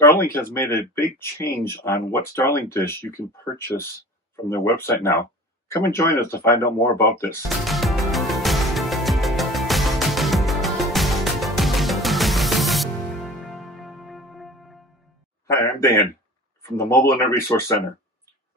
Starlink has made a big change on what Starlink dish you can purchase from their website now. Come and join us to find out more about this. Hi, I'm Dan from the Mobile Internet Resource Center.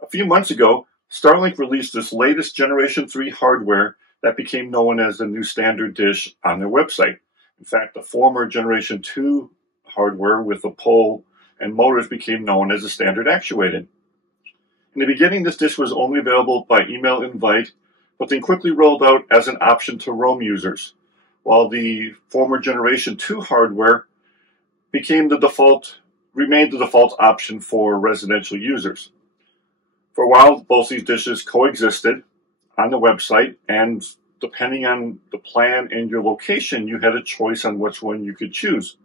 A few months ago, Starlink released this latest Generation 3 hardware that became known as the new standard dish on their website. In fact, the former Generation 2 hardware with the pole and motors became known as the Standard Actuated. In the beginning, this dish was only available by email invite, but then quickly rolled out as an option to roam users, while the former Generation 2 hardware remained the default option for residential users. For a while, both these dishes coexisted on the website, and depending on the plan and your location, you had a choice on which one you could choose.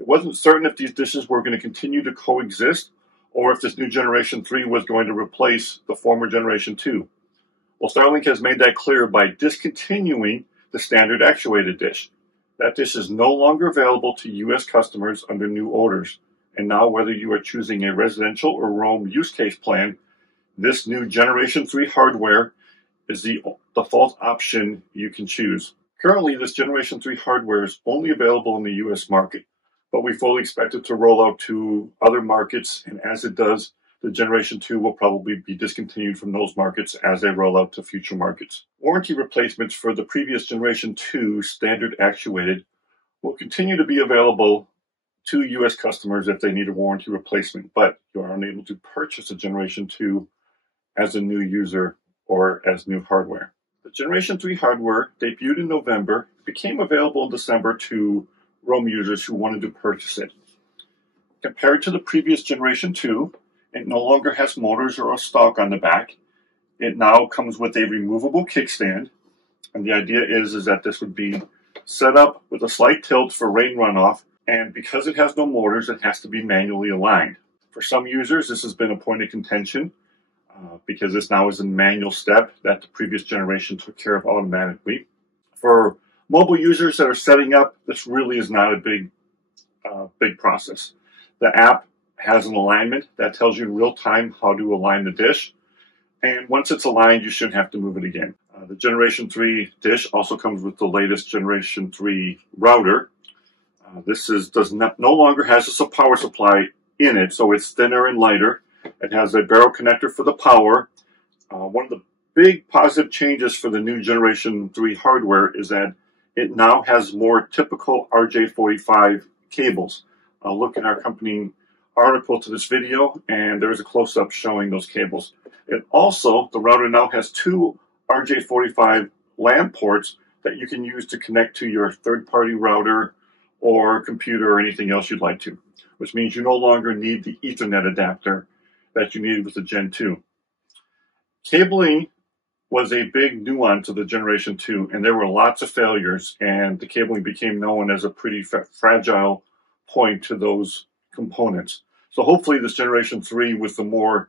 It wasn't certain if these dishes were going to continue to coexist or if this new Generation 3 was going to replace the former Generation 2. Well, Starlink has made that clear by discontinuing the Standard Actuated dish. That dish is no longer available to U.S. customers under new orders. And now, whether you are choosing a residential or roam use case plan, this new Generation 3 hardware is the default option you can choose. Currently, this Generation 3 hardware is only available in the U.S. market, but we fully expect it to roll out to other markets, and as it does, the Generation 2 will probably be discontinued from those markets as they roll out to future markets. Warranty replacements for the previous Generation 2 Standard Actuated will continue to be available to U.S. customers if they need a warranty replacement, but you are unable to purchase a Generation 2 as a new user or as new hardware. The Generation 3 hardware debuted in November, became available in December to roam users who wanted to purchase it. Compared to the previous Generation 2, it no longer has motors or a stalk on the back. It now comes with a removable kickstand, and the idea is that this would be set up with a slight tilt for rain runoff, and because it has no motors, it has to be manually aligned. For some users, this has been a point of contention because this now is a manual step that the previous generation took care of automatically. For mobile users that are setting up, this really is not a big process. The app has an alignment that tells you in real time how to align the dish, and once it's aligned, you shouldn't have to move it again. The Generation 3 dish also comes with the latest Generation 3 router. This no longer has a power supply in it, so it's thinner and lighter. It has a barrel connector for the power. One of the big positive changes for the new Generation 3 hardware is that it now has more typical RJ45 cables. I'll look in our accompanying article to this video, and there is a close-up showing those cables. The router now has two RJ45 LAN ports that you can use to connect to your third-party router or computer or anything else you'd like to, which means you no longer need the Ethernet adapter that you needed with the Gen 2. Cabling was a big nuance of the Generation 2, and there were lots of failures, and the cabling became known as a pretty fragile point to those components. So hopefully this Generation 3 with the more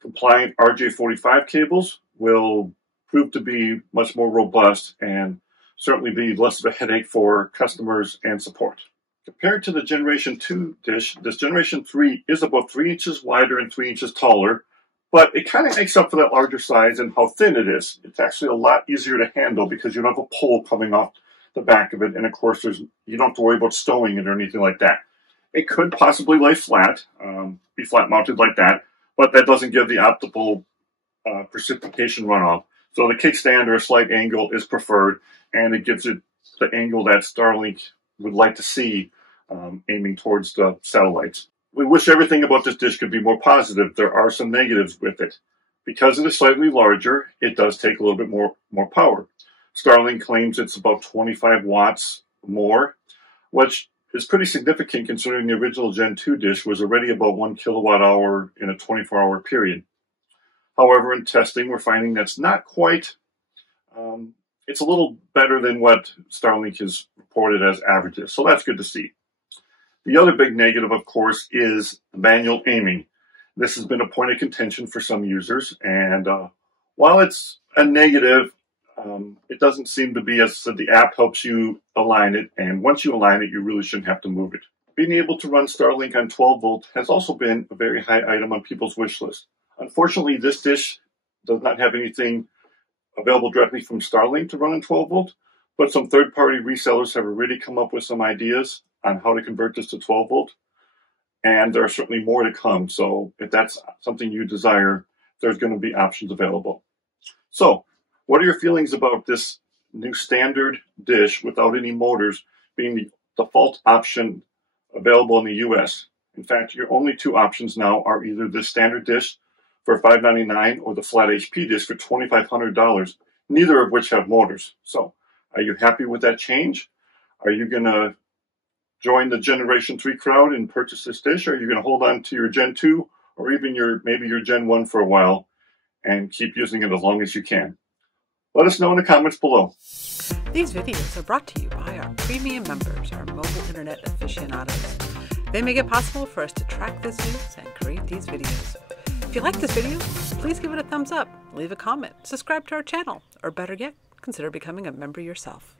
compliant RJ45 cables will prove to be much more robust and certainly be less of a headache for customers and support. Compared to the Generation 2 dish, this Generation 3 is about 3 inches wider and 3 inches taller, but it kind of makes up for that larger size and how thin it is. It's actually a lot easier to handle because you don't have a pole coming off the back of it, and of course you don't have to worry about stowing it or anything like that. It could possibly lay flat, be flat mounted like that, but that doesn't give the optimal precipitation runoff. So the kickstand or a slight angle is preferred, and it gives it the angle that Starlink would like to see aiming towards the satellites. We wish everything about this dish could be more positive. There are some negatives with it. Because it is slightly larger, it does take a little bit more power. Starlink claims it's about 25 watts more, which is pretty significant considering the original Gen 2 dish was already about 1 kilowatt hour in a 24-hour period. However, in testing, we're finding that's not quite, it's a little better than what Starlink has reported as averages, so that's good to see. The other big negative, of course, is manual aiming. This has been a point of contention for some users, and while it's a negative, it doesn't seem to be, as I said, the app helps you align it, and once you align it, you really shouldn't have to move it. Being able to run Starlink on 12 volt has also been a very high item on people's wish list. Unfortunately, this dish does not have anything available directly from Starlink to run on 12 volt, but some third-party resellers have already come up with some ideas on how to convert this to 12 volt, and there are certainly more to come. So if that's something you desire, there's going to be options available. So what are your feelings about this new standard dish without any motors being the default option available in the US? In fact, your only two options now are either this standard dish for $599 or the flat HP dish for $2,500, neither of which have motors. So are you happy with that change? Are you going to join the Generation 3 crowd and purchase this dish? Or are you going to hold on to your Gen 2 or even maybe your Gen 1 for a while and keep using it as long as you can? Let us know in the comments below. These videos are brought to you by our premium members, our mobile internet aficionados. They make it possible for us to track this news and create these videos. If you like this video, please give it a thumbs up, leave a comment, subscribe to our channel, or better yet, consider becoming a member yourself.